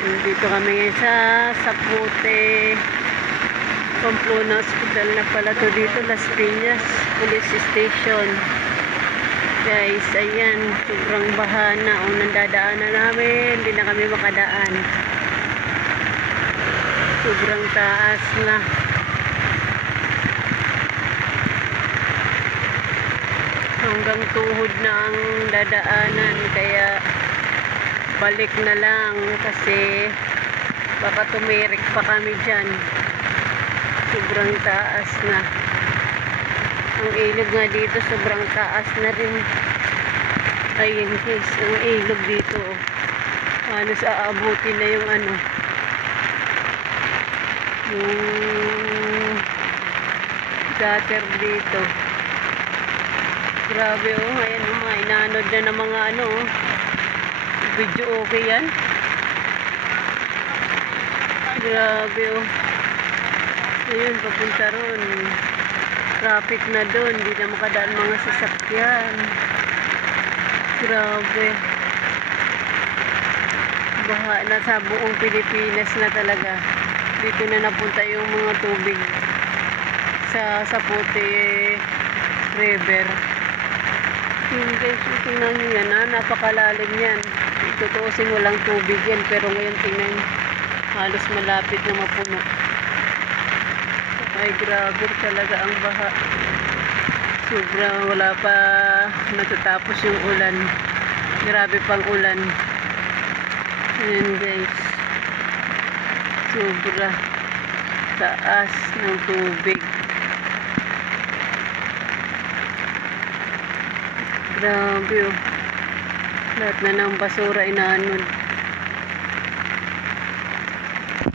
Dito kami ngayon sa Sapute Pamplona Hospital na pala to dito, Las Piñas Police Station. Guys, ayan, sobrang baha na. Unang dadaanan namin, hindi na kami makadaan. Sobrang taas na. Hanggang tuhod na ang dadaanan, kaya balik na lang kasi baka tumirik pa kami dyan. Sobrang taas na. Ang ilog nga dito sobrang taas na rin. Ayun guys, ang ilog dito halos aabutin na yung ano, yung gutter dito. Grabe oh, ayan oh, mga inanod na ng mga ano oh. Video okay yan. Grabe oh. Ayun, papunta ron. Traffic na doon, hindi na makadaan mga sasakyan. Grabe. Baha na sa buong Pilipinas na talaga. Dito na napunta yung mga tubig sa Sapute River. Yung guys, tingnan nyo yan ha, napakalalim yan. Itutuusin walang tubig yan, pero ngayon tingnan halos malapit na mapuno. Ay grabe talaga ang baha. Sobra, wala pa natatapos yung ulan. Grabe pang ulan. Ayan guys, sobra taas ng tubig. Grabe oh. Lahat na ng basura inaanod.